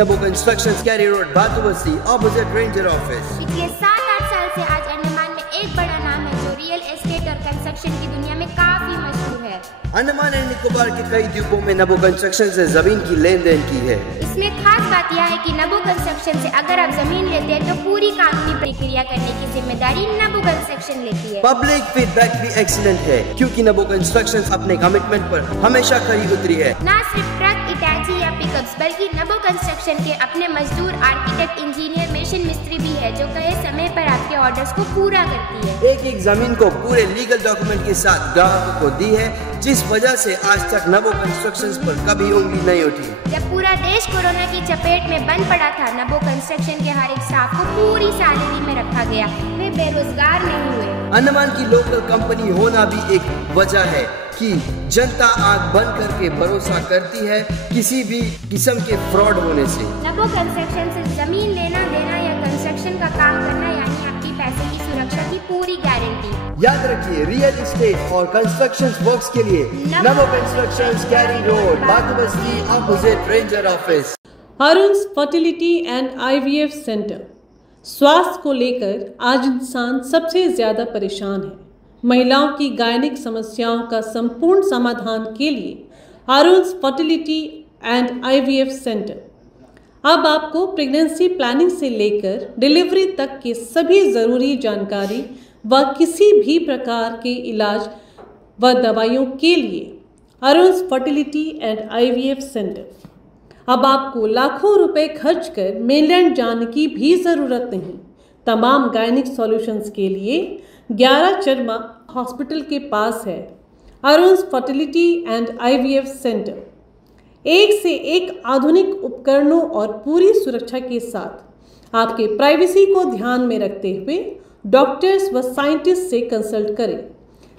नबो constructions कैरी road बातुबस्ती opposite ranger office. पिछले 7-8 साल से आज अंडमान में एक बड़ा नाम है जो रियल एस्टेट और कंस्ट्रक्शन की दुनिया में काफी मशहूर है। अंडमान एंड निकोबार के कई द्वीपों में नबो कंस्ट्रक्शन से जमीन की लेन देन की है। इसमें खास बात यह है कि नबो कंस्ट्रक्शन से अगर आप जमीन लेते हैं तो पूरी कानूनी प्रक्रिया करने की जिम्मेदारी नबो कंस्ट्रक्शन लेती है। पब्लिक फीडबैक भी एक्सीलेंट है क्योंकि नबो कंस्ट्रक्शन अपने कमिटमेंट पर हमेशा खरी उतरी है। न सिर्फ ट्रक, इटाची या पिकअप्स बल्कि नबो कंस्ट्रक्शन के अपने मजदूर, आर्किटेक्ट, इंजीनियर, मशीन मिस्त्री भी है जो कहे समय पर आपके ऑर्डर्स को पूरा करती है। एक जमीन को पूरे लीगल डॉक्यूमेंट के साथ ग्राहकों को दी है, जिस वजह से आज तक नबो कंस्ट्रक्शंस पर कभी उंगली नहीं उठी। जब पूरा देश कोरोना की चपेट में बंद पड़ा था, नबो कंस्ट्रक्शन के हर एक स्टाफ को पूरी सैलरी में रखा गया, वे बेरोजगार नहीं हुए। अंडमान की लोकल कंपनी होना भी एक वजह है कि जनता आंख बंद करके भरोसा करती है किसी भी किस्म के फ्रॉड होने से। नबो कंस्ट्रक्शन से जमीन लेना देना या कंस्ट्रक्शन का काम करना यानी आपकी पैसे की सुरक्षा की पूरी गारंटी। याद रखिए, रियल एस्टेट और कंस्ट्रक्शन वर्क्स के लिए नबो कंस्ट्रक्शंस कैरी रोड बातुबस्ती opposite ranger office. Arun's fertility and IVF centre. स्वास्थ्य को लेकर आज इंसान सबसे ज्यादा परेशान है। महिलाओं की गायनिक समस्याओं का संपूर्ण समाधान के लिए अरुण्स फर्टिलिटी एंड IVF सेंटर अब आपको प्रेगनेंसी प्लानिंग से लेकर डिलीवरी तक की सभी ज़रूरी जानकारी व किसी भी प्रकार के इलाज व दवाइयों के लिए अरुण्स फर्टिलिटी एंड IVF सेंटर। अब आपको लाखों रुपए खर्च कर मेनलैंड जाने की भी ज़रूरत नहीं। तमाम गायनिक सॉल्यूशंस के लिए 11 चरमा हॉस्पिटल के पास है अरुण्स फर्टिलिटी एंड IVF सेंटर। एक से एक आधुनिक उपकरणों और पूरी सुरक्षा के साथ आपके प्राइवेसी को ध्यान में रखते हुए डॉक्टर्स व साइंटिस्ट से कंसल्ट करें।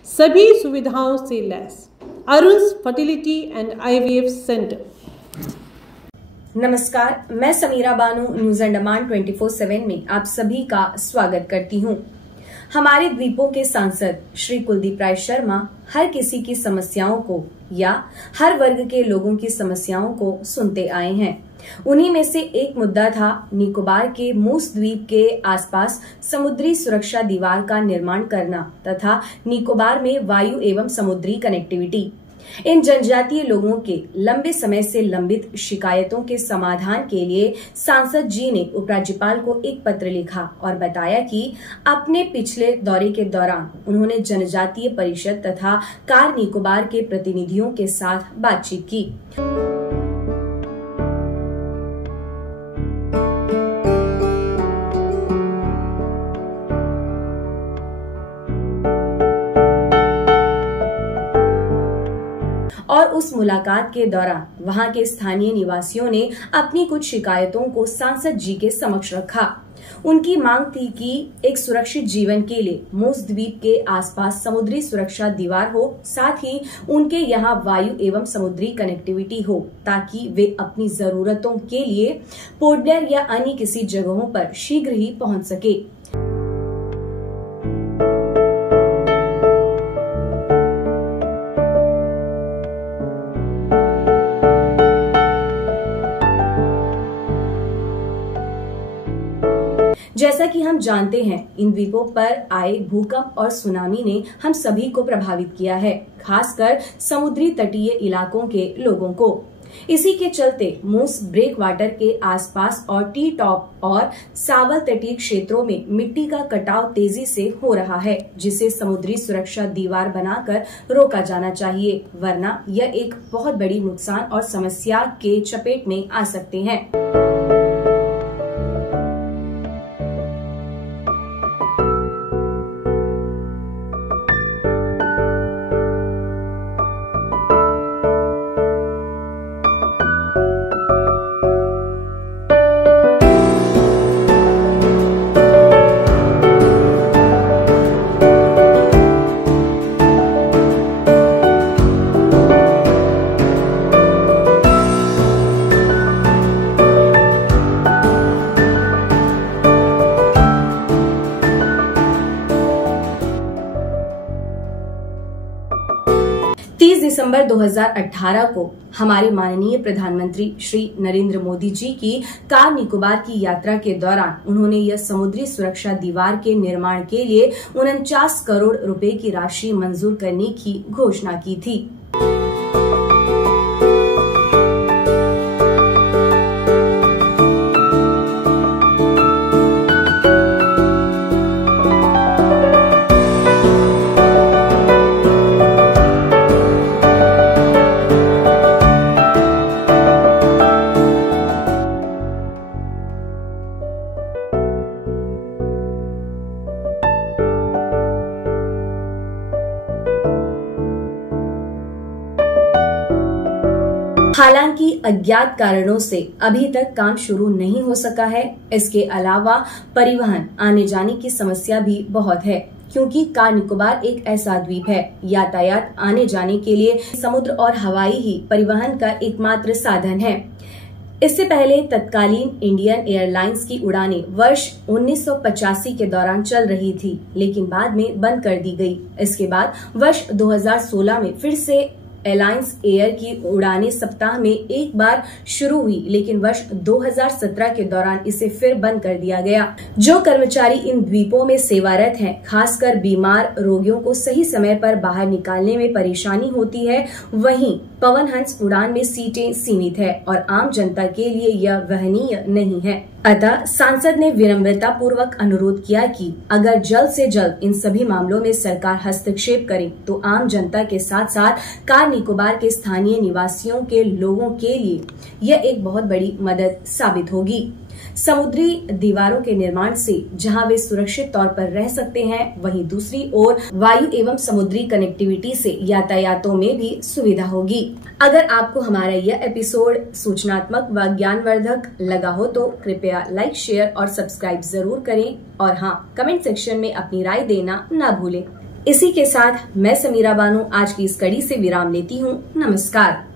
सभी सुविधाओं से lace अरुण्स fertility and IVF centre. नमस्कार, मैं समीरा बानू न्यूज अंडमान 24/7 में आप सभी का स्वागत करती हूं। हमारे द्वीपों के सांसद श्री कुलदीप राय शर्मा हर किसी की समस्याओं को या हर वर्ग के लोगों की समस्याओं को सुनते आए हैं। उन्हीं में से एक मुद्दा था निकोबार के मूस द्वीप के आसपास समुद्री सुरक्षा दीवार का निर्माण करना तथा निकोबार में वायु एवं समुद्री कनेक्टिविटी। इन जनजातीय लोगों के लंबे समय से लंबित शिकायतों के समाधान के लिए सांसद जी ने उपराज्यपाल को एक पत्र लिखा और बताया कि अपने पिछले दौरे के दौरान उन्होंने जनजातीय परिषद तथा कार निकोबार के प्रतिनिधियों के साथ बातचीत की। और उस मुलाकात के दौरान वहां के स्थानीय निवासियों ने अपनी कुछ शिकायतों को सांसद जी के समक्ष रखा। उनकी मांग थी कि एक सुरक्षित जीवन के लिए मूस द्वीप के आसपास समुद्री सुरक्षा दीवार हो, साथ ही उनके यहाँ वायु एवं समुद्री कनेक्टिविटी हो ताकि वे अपनी जरूरतों के लिए पोर्ट ब्लेयर या अन्य किसी जगहों पर शीघ्र ही पहुंच सके। जैसा कि हम जानते हैं, इन द्वीपों पर आए भूकंप और सुनामी ने हम सभी को प्रभावित किया है, खासकर समुद्री तटीय इलाकों के लोगों को। इसी के चलते मूस ब्रेक वाटर के आसपास और टी टॉप और सावल तटीय क्षेत्रों में मिट्टी का कटाव तेजी से हो रहा है, जिसे समुद्री सुरक्षा दीवार बनाकर रोका जाना चाहिए, वरना यह एक बहुत बड़ी नुकसान और समस्या के चपेट में आ सकते हैं। 21 दिसंबर 2018 को हमारे माननीय प्रधानमंत्री श्री नरेंद्र मोदी जी की कार निकोबार की यात्रा के दौरान उन्होंने यह समुद्री सुरक्षा दीवार के निर्माण के लिए 49 करोड़ रुपए की राशि मंजूर करने की घोषणा की थी। हालांकि अज्ञात कारणों से अभी तक काम शुरू नहीं हो सका है। इसके अलावा परिवहन आने जाने की समस्या भी बहुत है, क्योंकि कार निकोबार एक ऐसा द्वीप है, यातायात आने जाने के लिए समुद्र और हवाई ही परिवहन का एकमात्र साधन है। इससे पहले तत्कालीन इंडियन एयरलाइंस की उड़ानें वर्ष 1985 के दौरान चल रही थी, लेकिन बाद में बंद कर दी गई। इसके बाद वर्ष 2016 में फिर से एलायंस एयर की उड़ानें सप्ताह में एक बार शुरू हुई, लेकिन वर्ष 2017 के दौरान इसे फिर बंद कर दिया गया। जो कर्मचारी इन द्वीपों में सेवारत हैं, खासकर बीमार रोगियों को सही समय पर बाहर निकालने में परेशानी होती है। वहीं पवन हंस उड़ान में सीटें सीमित है और आम जनता के लिए यह वहनीय नहीं है। अतः सांसद ने विनम्रता पूर्वक अनुरोध किया कि अगर जल्द से जल्द इन सभी मामलों में सरकार हस्तक्षेप करे तो आम जनता के साथ साथ कार निकोबार के स्थानीय निवासियों के लोगों के लिए यह एक बहुत बड़ी मदद साबित होगी। समुद्री दीवारों के निर्माण से जहां वे सुरक्षित तौर पर रह सकते हैं, वहीं दूसरी ओर वायु एवं समुद्री कनेक्टिविटी से यातायातों में भी सुविधा होगी। अगर आपको हमारा यह एपिसोड सूचनात्मक व ज्ञानवर्धक लगा हो तो कृपया लाइक, शेयर और सब्सक्राइब जरूर करें और हाँ, कमेंट सेक्शन में अपनी राय देना न भूलें। इसी के साथ मैं समीरा बानो आज की इस कड़ी से विराम लेती हूँ। नमस्कार।